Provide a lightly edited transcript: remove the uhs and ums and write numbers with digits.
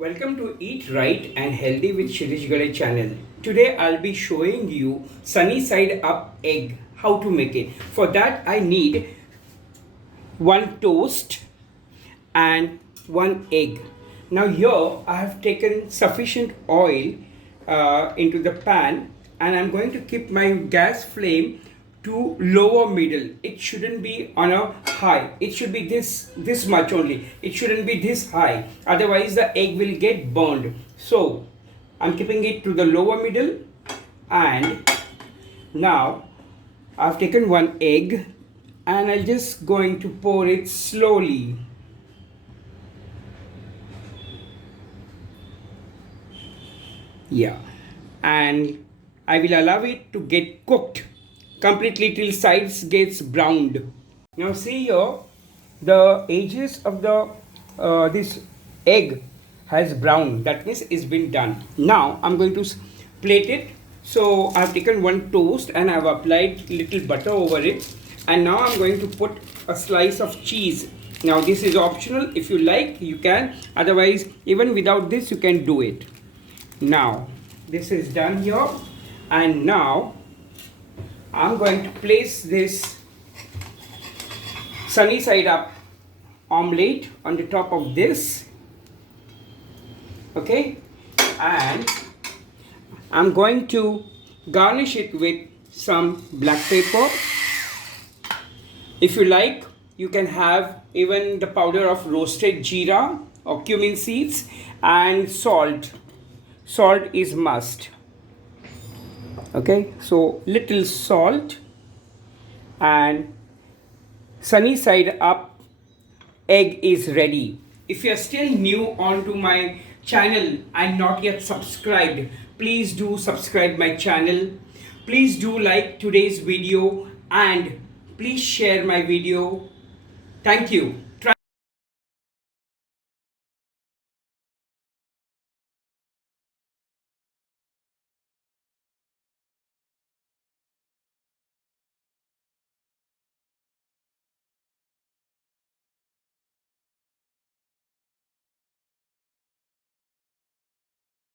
Welcome to Eat Right and Healthy with CHILLI channel. Today I'll be showing you sunny side up egg, how to make it. For that I need one toast and one egg. Now here I have taken sufficient oil into the pan and I'm going to keep my gas flame to lower middle. It shouldn't be on a high. It should be this much only. It shouldn't be this high, otherwise the egg will get burned. So I'm keeping it to the lower middle, and now I've taken one egg and I'm just going to pour it slowly. Yeah, and I will allow it to get cooked completely till sides gets browned. Now see here, the edges of the this egg has browned. That means it's been done. Now I'm going to plate it. So I've taken one toast and I've applied little butter over it. And now I'm going to put a slice of cheese. Now this is optional. If you like, you can. Otherwise, even without this, you can do it. Now this is done here, and now I'm going to place this sunny side up omelette on the top of this. Okay, and I'm going to garnish it with some black pepper. If you like, you can have even the powder of roasted jeera or cumin seeds, and salt. Salt is must. Okay, so little salt, and sunny side up egg is ready. If you are still new onto my channel and not yet subscribed, please do subscribe my channel. Please do like today's video and please share my video. Thank you.